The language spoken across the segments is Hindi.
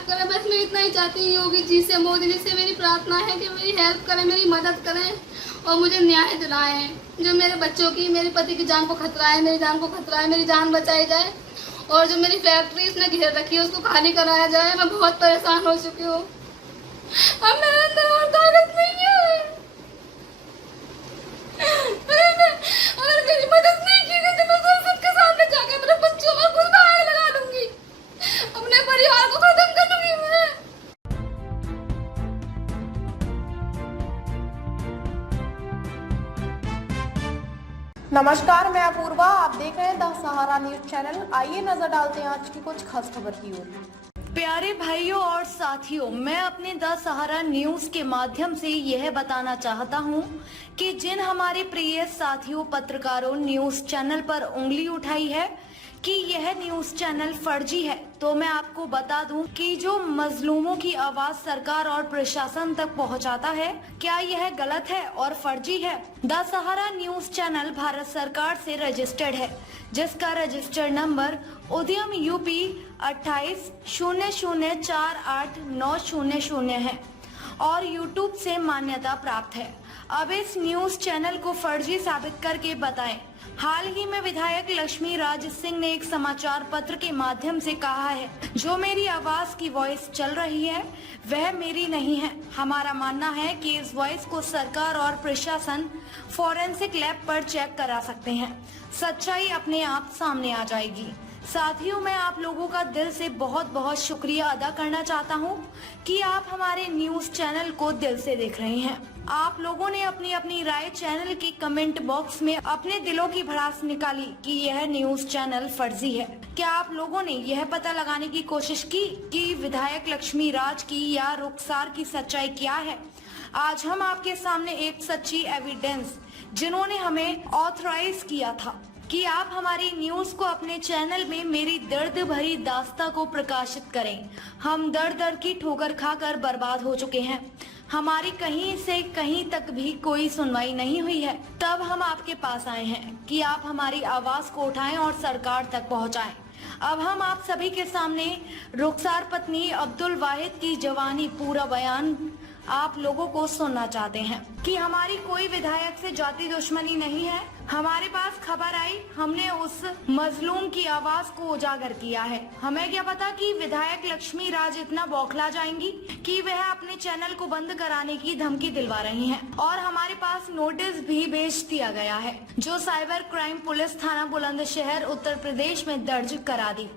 हेल्प करें। बस मैं इतना ही चाहती हूँ योगी जी से, मोदी जी से मेरी प्रार्थना है कि मेरी हेल्प करें, मेरी मदद करें और मुझे न्याय दिलाएं। जो मेरे बच्चों की, मेरे पति की जान को खतरा है, मेरी जान को खतरा है, मेरी जान बचाई जाए और जो मेरी फैक्ट्री इसने घेर रखी है उसको खाली कराया जाए। मैं बहुत परेशान हो चुकी हूँ, अब मेरे अंदर और ताकत नहीं है। अगर मेरी मदद नहीं की गई तो मैं संसद के सामने जाके मेरे बच्चों को खुद का आग लगा दूंगी, अपने परिवार को खत्म कर दूंगी मैं। नमस्कार, मैं अपूर्वा, आप देख रहे हैं द सहारा न्यूज चैनल। आइए नजर डालते हैं आज की कुछ खास खबर की ओर। प्यारे भाइयों और साथियों, मैं अपने द सहारा न्यूज के माध्यम से यह बताना चाहता हूं कि जिन हमारे प्रिय साथियों पत्रकारों न्यूज चैनल पर उंगली उठाई है कि यह न्यूज चैनल फर्जी है, तो मैं आपको बता दूं कि जो मजलूमों की आवाज सरकार और प्रशासन तक पहुंचाता है, क्या यह गलत है और फर्जी है? The Sahara news channel Bharat सरकार से रजिस्टर्ड है, जिसका रजिस्टर्ड नंबर उद्यम यूपी 2800489000 है और यूट्यूब से मान्यता प्राप्त है। अब इस न्यूज चैनल को फर्जी साबित करके बताएं। हाल ही में विधायक लक्ष्मी राज सिंह ने एक समाचार पत्र के माध्यम से कहा है, जो मेरी आवाज की वॉइस चल रही है वह मेरी नहीं है। हमारा मानना है कि इस वॉइस को सरकार और प्रशासन फॉरेंसिक लैब पर चेक करा सकते हैं, सच्चाई अपने आप सामने आ जाएगी। साथियों, मैं आप लोगों का दिल से बहुत बहुत शुक्रिया अदा करना चाहता हूं कि आप हमारे न्यूज चैनल को दिल से देख रहे हैं। आप लोगों ने अपनी अपनी राय चैनल के कमेंट बॉक्स में अपने दिलों की भड़ास निकाली कि यह न्यूज चैनल फर्जी है। क्या आप लोगों ने यह पता लगाने की कोशिश की कि विधायक लक्ष्मी राज की या रुखसार की सच्चाई क्या है? आज हम आपके सामने एक सच्ची एविडेंस, जिन्होंने हमें ऑथराइज किया था कि आप हमारी न्यूज को अपने चैनल में मेरी दर्द भरी दास्तां को प्रकाशित करें। हम दर दर की ठोकर खाकर बर्बाद हो चुके हैं। हमारी कहीं से कहीं तक भी कोई सुनवाई नहीं हुई है। तब हम आपके पास आए हैं कि आप हमारी आवाज को उठाएं और सरकार तक पहुंचाएं। अब हम आप सभी के सामने रुखसार पत्नी अब्दुल वाहिद की जवानी पूरा बयान आप लोगों को सुनना चाहते हैं कि हमारी कोई विधायक से जाति दुश्मनी नहीं है। हमारे पास खबर आई, हमने उस मजलूम की आवाज को उजागर किया है। हमें क्या पता कि विधायक लक्ष्मी राज इतना बौखला जाएंगी कि वह अपने चैनल को बंद कराने की धमकी दिलवा रही हैं और हमारे पास नोटिस भी भेज दिया गया है, जो साइबर क्राइम पुलिस थाना बुलंदशहर उत्तर प्रदेश में दर्ज करा दी।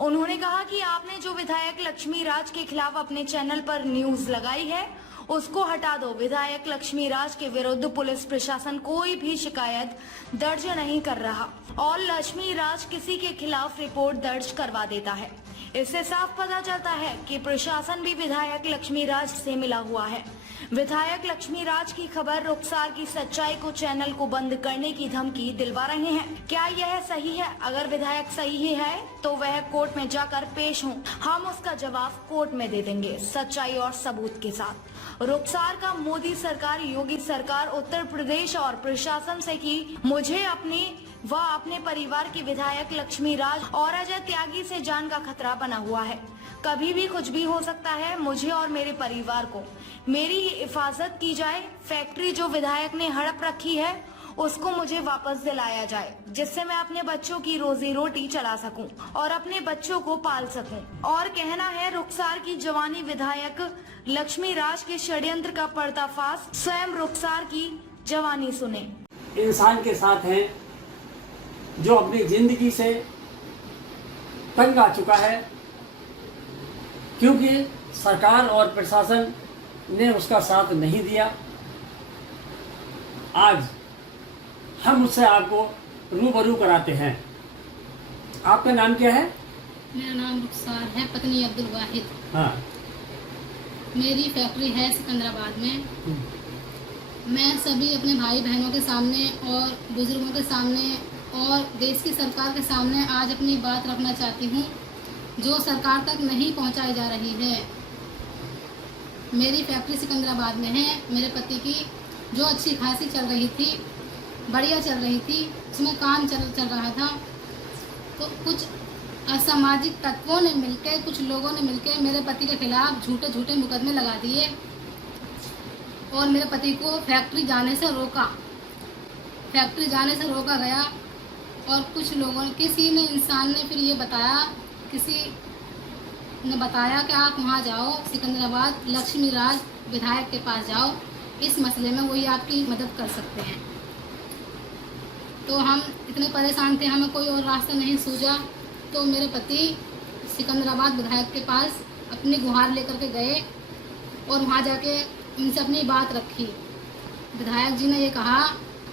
उन्होंने कहा कि आपने जो विधायक लक्ष्मी राज के खिलाफ अपने चैनल पर न्यूज लगाई है उसको हटा दो। विधायक लक्ष्मी राज के विरुद्ध पुलिस प्रशासन कोई भी शिकायत दर्ज नहीं कर रहा और लक्ष्मी राज किसी के खिलाफ रिपोर्ट दर्ज करवा देता है। इससे साफ पता चलता है कि प्रशासन भी विधायक लक्ष्मी राज से मिला हुआ है। विधायक लक्ष्मी राज की खबर रुखसार की सच्चाई को चैनल को बंद करने की धमकी दिलवा रहे हैं। क्या यह सही है? अगर विधायक सही है तो वह कोर्ट में जाकर पेश हों, हम उसका जवाब कोर्ट में दे देंगे, सच्चाई और सबूत के साथ। रुखसार का मोदी सरकार, योगी सरकार, उत्तर प्रदेश और प्रशासन से कि मुझे अपने परिवार के विधायक लक्ष्मी राज और अजय त्यागी से जान का खतरा बना हुआ है। कभी भी कुछ भी हो सकता है। मुझे और मेरे परिवार को मेरी हिफाजत की जाए। फैक्ट्री जो विधायक ने हड़प रखी है उसको मुझे वापस दिलाया जाए, जिससे मैं अपने बच्चों की रोजी रोटी चला सकूं और अपने बच्चों को पाल सकूं। और कहना है रुखसार की जवानी विधायक लक्ष्मी राज के षड्यंत्र का पर्दाफाश, स्वयं रुखसार की जवानी सुने। इंसान के साथ हैं जो अपनी जिंदगी से तंग आ चुका है, क्योंकि सरकार और प्रशासन ने उसका साथ नहीं दिया। आज हम उससे आपको रूबरू कराते हैं। आपका नाम क्या है? मेरा नाम रुखसार है, पत्नी अब्दुल वाहिद। हाँ। मेरी फैक्ट्री है सिकंदराबाद में। मैं सभी अपने भाई बहनों के सामने और बुजुर्गों के सामने और देश की सरकार के सामने आज अपनी बात रखना चाहती हूँ, जो सरकार तक नहीं पहुँचाई जा रही है। मेरी फैक्ट्री सिकंदराबाद में है। मेरे पति की जो अच्छी खासी चल रही थी, बढ़िया चल रही थी, उसमें काम चल रहा था, तो कुछ असामाजिक तत्वों ने मिलकर, कुछ लोगों ने मिलकर मेरे पति के खिलाफ झूठे झूठे मुकदमे लगा दिए और मेरे पति को फैक्ट्री जाने से रोका गया। और कुछ लोगों ने, किसी ने, इंसान ने फिर ये बताया, किसी ने बताया कि आप वहाँ जाओ, सिकंदराबाद लक्ष्मी राज विधायक के पास जाओ, इस मसले में वही आपकी मदद कर सकते हैं। तो हम इतने परेशान थे, हमें कोई और रास्ता नहीं सूझा, तो मेरे पति सिकंदराबाद विधायक के पास अपनी गुहार लेकर के गए और वहाँ जाके उनसे अपनी बात रखी। विधायक जी ने ये कहा,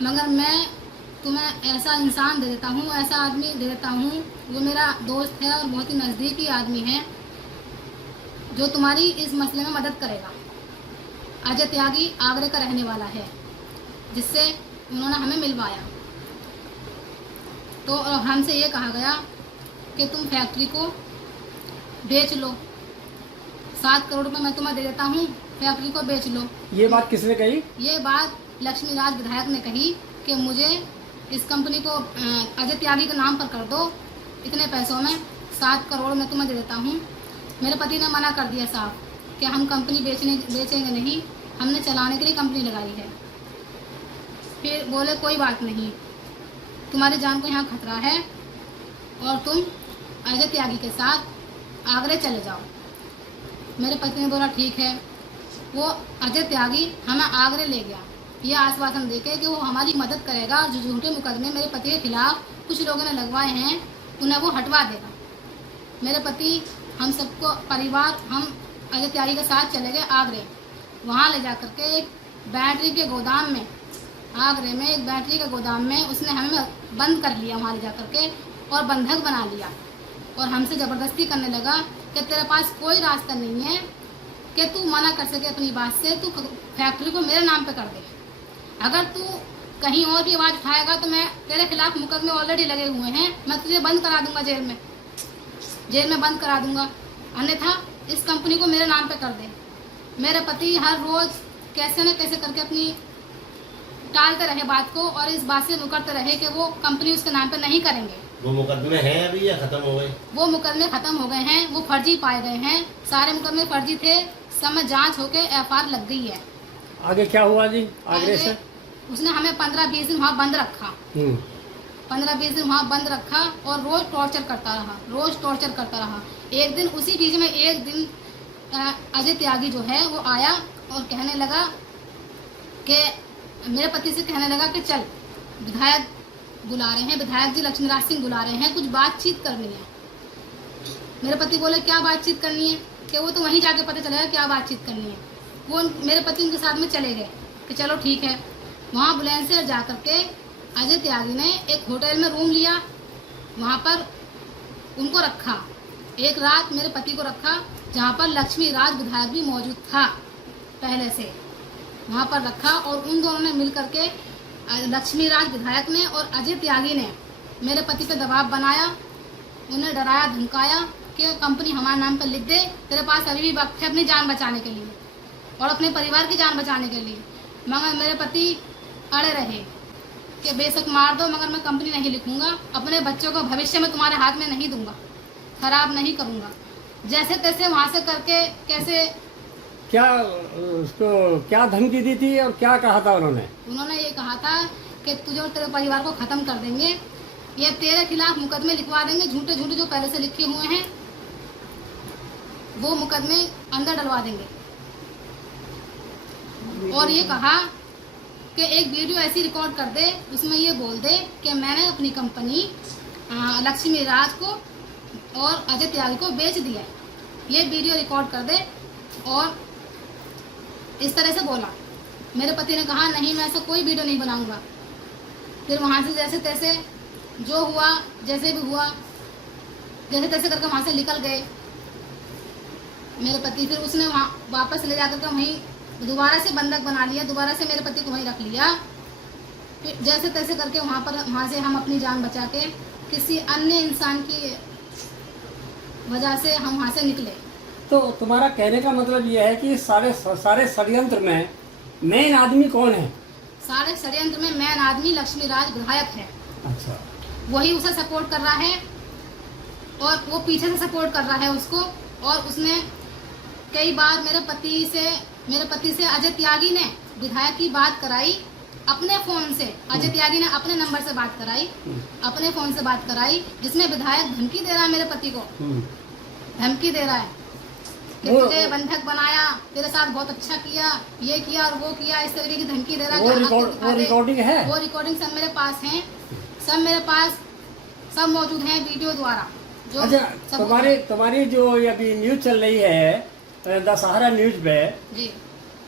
मगर मैं तुम्हें ऐसा इंसान दे देता हूँ, ऐसा आदमी दे देता हूँ, वो मेरा दोस्त है और बहुत ही नज़दीकी आदमी है, जो तुम्हारी इस मसले में मदद करेगा। अजय त्यागी आगरे का रहने वाला है, जिससे उन्होंने हमें मिलवाया। तो हमसे ये कहा गया कि तुम फैक्ट्री को बेच लो, 7 करोड़ रुपये मैं तुम्हें दे देता हूँ, फैक्ट्री को बेच लो। ये बात किसने कही? ये बात लक्ष्मी राज विधायक ने कही कि मुझे इस कंपनी को अजय त्यागी के नाम पर कर दो, इतने पैसों में 7 करोड़ मैं तुम्हें दे देता हूँ। मेरे पति ने मना कर दिया साहब कि हम कंपनी बेचेंगे नहीं, हमने चलाने के लिए कंपनी लगाई है। फिर बोले कोई बात नहीं, तुम्हारी जान को यहाँ खतरा है और तुम अजय त्यागी के साथ आगरे चले जाओ। मेरे पति ने बोला ठीक है। वो अजय त्यागी हमें आगरे ले गया, ये आश्वासन देके कि वो हमारी मदद करेगा और जो झूठे मुकदमे मेरे पति के खिलाफ कुछ लोगों ने लगवाए हैं उन्हें वो हटवा देगा। मेरे पति, हम सबको परिवार, हम अजय त्यागी के साथ चले गए आगरे। वहाँ ले जा करके एक बैटरी के गोदाम में, आगरे में एक बैटरी के गोदाम में उसने हमें बंद कर लिया वहाँ ले जा करके और बंधक बना लिया और हमसे ज़बरदस्ती करने लगा कि तेरे पास कोई रास्ता नहीं है कि तू मना कर सके अपनी बात से, तू फैक्ट्री को मेरे नाम पे कर दे। अगर तू कहीं और भी आवाज़ उठाएगा तो मैं तेरे खिलाफ मुकदमे ऑलरेडी लगे हुए हैं, मैं तुझे बंद करा दूंगा, जेल में बंद करा दूंगा, अन्यथा इस कंपनी को मेरे नाम पे कर दे। मेरे पति हर रोज़ कैसे न कैसे करके अपनी टालते रहे बात को और इस बात से मुकरते रहे कि वो कंपनी उसके नाम पे नहीं करेंगे। वो मुकदमे हैं अभी या खत्म हो गए? वो मुकदमे खत्म हो गए हैं, वो फर्जी पाए गए हैं, सारे मुकदमे फर्जी थे, समय जांच होके एफआईआर लग गई है। आगे क्या हुआ जी? आगे से उसने हमें 15-20 दिन वहाँ बंद रखा, 15-20 दिन वहाँ बंद रखा और रोज टॉर्चर करता रहा। एक दिन, उसी बीच में एक दिन अजय त्यागी जो है वो आया और कहने लगा कि मेरे पति से कहने लगा कि चल विधायक बुला रहे हैं, विधायक जी लक्ष्मी राज सिंह बुला रहे हैं, कुछ बातचीत करनी है। मेरे पति बोले क्या बातचीत करनी है, कि वो तो वहीं जाके पता चलेगा क्या बातचीत करनी है। वो मेरे पति उनके साथ में चले गए कि चलो ठीक है। वहाँ बुलंदशहर जा करके अजय त्यागी ने एक होटल में रूम लिया, वहाँ पर उनको रखा, एक रात मेरे पति को रखा, जहाँ पर लक्ष्मी राज विधायक भी मौजूद था पहले से, वहाँ पर रखा। और उन दोनों ने मिल करके, लक्ष्मी राज विधायक ने और अजय त्यागी ने मेरे पति पे दबाव बनाया, उन्हें डराया धमकाया कि कंपनी हमारे नाम पर लिख दे, तेरे पास अभी भी वक्त है अपनी जान बचाने के लिए और अपने परिवार की जान बचाने के लिए। मगर मेरे पति अड़े रहे कि बेशक मार दो मगर मैं कंपनी नहीं लिखूंगा, अपने बच्चों को भविष्य में तुम्हारे हाथ में नहीं दूंगा, खराब नहीं करूंगा। जैसे तैसे वहाँ से करके कैसे, क्या उसको क्या धमकी दी थी और क्या कहा था उन्होंने ये कहा था कि तुझे और तेरे परिवार को ख़त्म कर देंगे, ये तेरे खिलाफ मुकदमे लिखवा देंगे, झूठे झूठे जो पहले से लिखे हुए हैं वो मुकदमे अंदर डलवा देंगे। और ये कहा कि एक वीडियो ऐसी रिकॉर्ड कर दे, उसमें ये बोल दे कि मैंने अपनी कंपनी लक्ष्मी राज को और अजय त्यागी को बेच दिया है, ये वीडियो रिकॉर्ड कर दे। और इस तरह से बोला। मेरे पति ने कहा नहीं, मैं ऐसा कोई वीडियो नहीं बनाऊंगा। फिर वहाँ से जैसे तैसे जो हुआ, जैसे भी हुआ, जैसे तैसे करके वहाँ से निकल गए मेरे पति। फिर उसने वहाँ वापस ले जाकर के वहीं दोबारा से बंधक बना लिया, दोबारा से मेरे पति को वहीं रख लिया। फिर जैसे तैसे करके वहाँ से हम अपनी जान बचा के किसी अन्य इंसान की वजह से हम वहाँ से निकले। तो तुम्हारा कहने का मतलब यह है कि सारे षड्यंत्र में मेन आदमी कौन है? सारे षड्यंत्र में मेन आदमी लक्ष्मी राज विधायक है। अच्छा, वही उसे सपोर्ट कर रहा है और वो पीछे से सपोर्ट कर रहा है उसको। और उसने कई बार मेरे पति से अजय त्यागी ने विधायक की बात कराई अपने फोन से। अजय त्यागी ने अपने नंबर से बात कराई, अपने फोन से बात कराई, जिसमें विधायक धमकी दे रहा है मेरे पति को, धमकी दे रहा है कि तुझे बंधक बनाया, तेरे साथ बहुत अच्छा किया, ये किया और वो किया, इस तरीके की धमकी दे रहा है। वो रिकॉर्डिंग है, वो रिकॉर्डिंग सब मेरे पास है, सब मेरे पास सब मौजूद है वीडियो द्वारा। जो अच्छा, तुम्हारी जो अभी न्यूज चल रही है द सहारा न्यूज पे जी,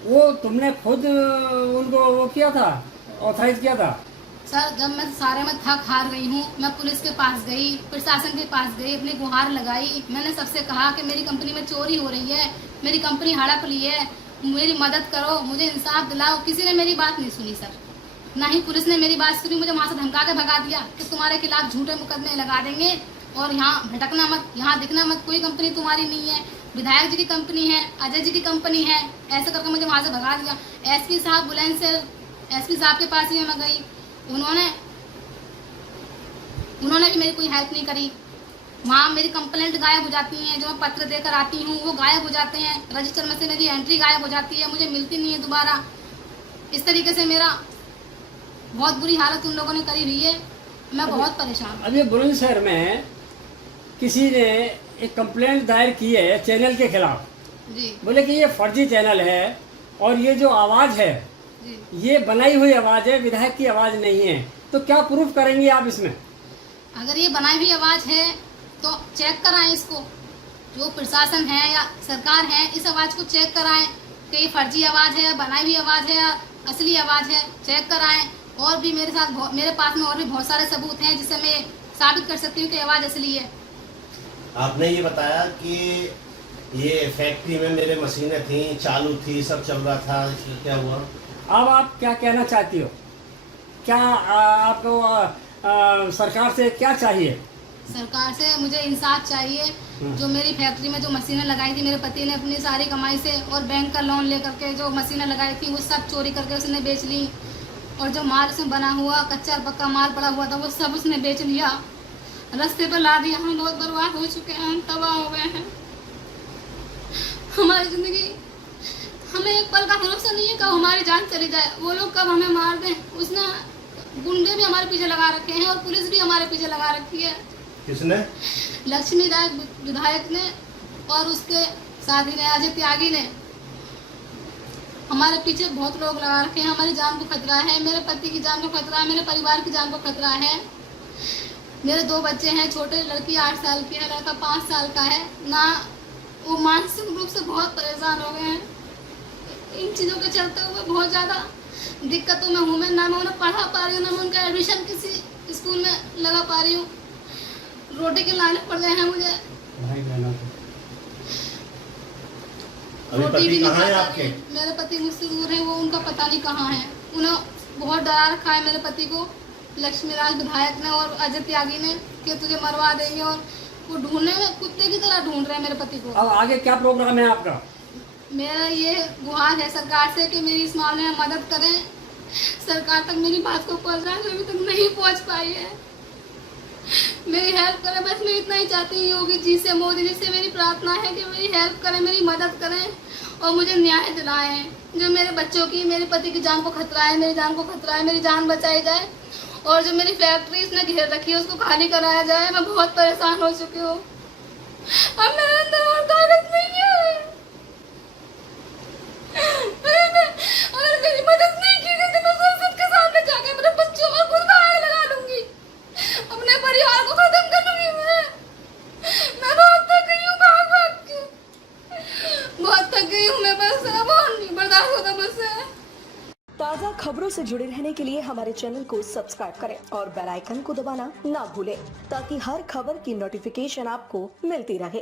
वो तुमने खुद उनको वो किया था, ऑथराइज किया था? सर जब मैं सारे में थक हार गई हूँ, मैं पुलिस के पास गई, प्रशासन के पास गई, अपनी गुहार लगाई। मैंने सबसे कहा कि मेरी कंपनी में चोरी हो रही है, मेरी कंपनी हड़प ली है, मेरी मदद करो, मुझे इंसाफ दिलाओ। किसी ने मेरी बात नहीं सुनी सर, ना ही पुलिस ने मेरी बात सुनी। मुझे वहाँ से धमका के भगा दिया कि तुम्हारे खिलाफ झूठे मुकदमे लगा देंगे और यहाँ भटकना मत, यहाँ दिखना मत, कोई कंपनी तुम्हारी नहीं है, विधायक जी की कंपनी है, अजय जी की कंपनी है। ऐसे करके मुझे वहाँ से भगा दिया। एसपी साहब बुलंदशहर, एसपी साहब के पास ही मैं गई, उन्होंने भी मेरी कोई हेल्प नहीं करी। वहाँ मेरी कंप्लेंट गायब हो जाती है, जो मैं पत्र देकर आती हूँ वो गायब हो जाते हैं, रजिस्टर में से मेरी एंट्री गायब हो जाती है, मुझे मिलती नहीं है दोबारा। इस तरीके से मेरा बहुत बुरी हालत उन लोगों ने करी हुई है, मैं बहुत परेशान हूँ। अभी बुलंदशहर में किसी ने एक कंप्लेंट दायर की है चैनल के खिलाफ जी, बोले कि ये फर्जी चैनल है और ये जो आवाज़ है जी। ये बनाई हुई आवाज़ है, विधायक की आवाज़ नहीं है। तो क्या प्रूफ करेंगे आप इसमें? अगर ये बनाई हुई आवाज़ है तो चेक कराएं इसको, जो प्रशासन है या सरकार है इस आवाज़ को चेक कराएं कि ये फर्जी आवाज़ है, बनाई हुई आवाज़ है या असली आवाज़ है, चेक कराएं। और भी मेरे पास में और भी बहुत सारे सबूत हैं जिससे मैं साबित कर सकती हूँ कि आवाज़ असली है। आपने ये बताया कि ये फैक्ट्री में मेरे मशीनें थी, चालू थी, सब चल रहा था, इसलिए क्या हुआ? अब आप क्या कहना चाहती हो? क्या आपको सरकार से क्या चाहिए? सरकार से मुझे इंसाफ चाहिए। जो मेरी फैक्ट्री में जो मशीनें लगाई थी मेरे पति ने अपनी सारी कमाई से और बैंक का लोन लेकर के जो मशीनें लगाई थी वो सब चोरी करके उसने बेच ली। और जो माल उसमें बना हुआ कच्चा पक्का माल पड़ा हुआ था वो सब उसने बेच लिया, रास्ते पर ला दिया। हम बहुत बर्बाद हो चुके हैं, हम तबाह हो गए हैं। हमारी ज़िंदगी, हमें एक पल का भरोसा नहीं है कब हमारी जान चली जाए, वो लोग कब हमें मार दें। उसने गुंडे भी हमारे पीछे लगा रखे हैं और पुलिस भी हमारे पीछे लगा रखी है। किसने? लक्ष्मी राज विधायक ने और उसके साथी ने, अजय त्यागी ने हमारे पीछे बहुत लोग लगा रखे हैं। हमारी जान को खतरा है, मेरे पति की जान को खतरा है, मेरे परिवार की जान को खतरा है। मेरे 2 बच्चे हैं, छोटे लड़की 8 साल की है, लड़का 5 साल का है ना। वो मानसिक रूप से बहुत परेशान हो गए हैं इन चीज़ों के चलते हुए। बहुत ज़्यादा दिक्कतों में हूँ मैं, ना मैं उन्हें पढ़ा पा रही हूँ, ना मैं उनका एडमिशन किसी स्कूल में लगा पा रही हूँ। रोटी के लाने पड़ गए हैं मुझे। अभी पति कहाँ है आपके? मेरे पति मुझसे दूर है, वो उनका पता नहीं कहाँ है। उन्हें बहुत डरा रखा है मेरे पति को लक्ष्मी राज विधायक ने और अजय त्यागी ने कि तुझे मरवा देंगे, और वो ढूंढने में कुत्ते की तरह ढूंढ रहे हैं मेरे पति को। अब आगे क्या प्रोग्राम है आपका? मेरा ये गुहार है सरकार से कि मेरी इस मामले में मदद करें, सरकार तक मेरी बात को पहुँचाएं, जो अभी तक नहीं पहुँच पाई है। मेरी हेल्प करें, बस मैं इतना ही चाहती हूँ। योगी जी से, मोदी जी से मेरी प्रार्थना है कि मेरी हेल्प करें, मेरी मदद करें और मुझे न्याय दिलाएं। जो मेरे बच्चों की, मेरे पति की जान को खतरा है, मेरी जान को खतरा है, मेरी जान बचाई जाए। और जो मेरी फैक्ट्री इसने घेर रखी है उसको खाली कराया जाए। मैं बहुत परेशान हो चुकी हूँ, अब मेरे अंदर और ताकत नहीं है। अगर मेरी मदद नहीं की गई तो मैं संसद के सामने जाके मेरे बच्चों को खुद आग लगा लूंगी, अपने परिवार को खत्म कर लूंगी। मैं बहुत थक गई हूँ भाग भाग के, बहुत थक गई हूँ मैं, बस अब नहीं बर्दाश्त होता मुझसे। ताज़ा खबरों से जुड़े रहने के लिए हमारे चैनल को सब्सक्राइब करें और बेल आइकन को दबाना ना भूलें, ताकि हर खबर की नोटिफिकेशन आपको मिलती रहे।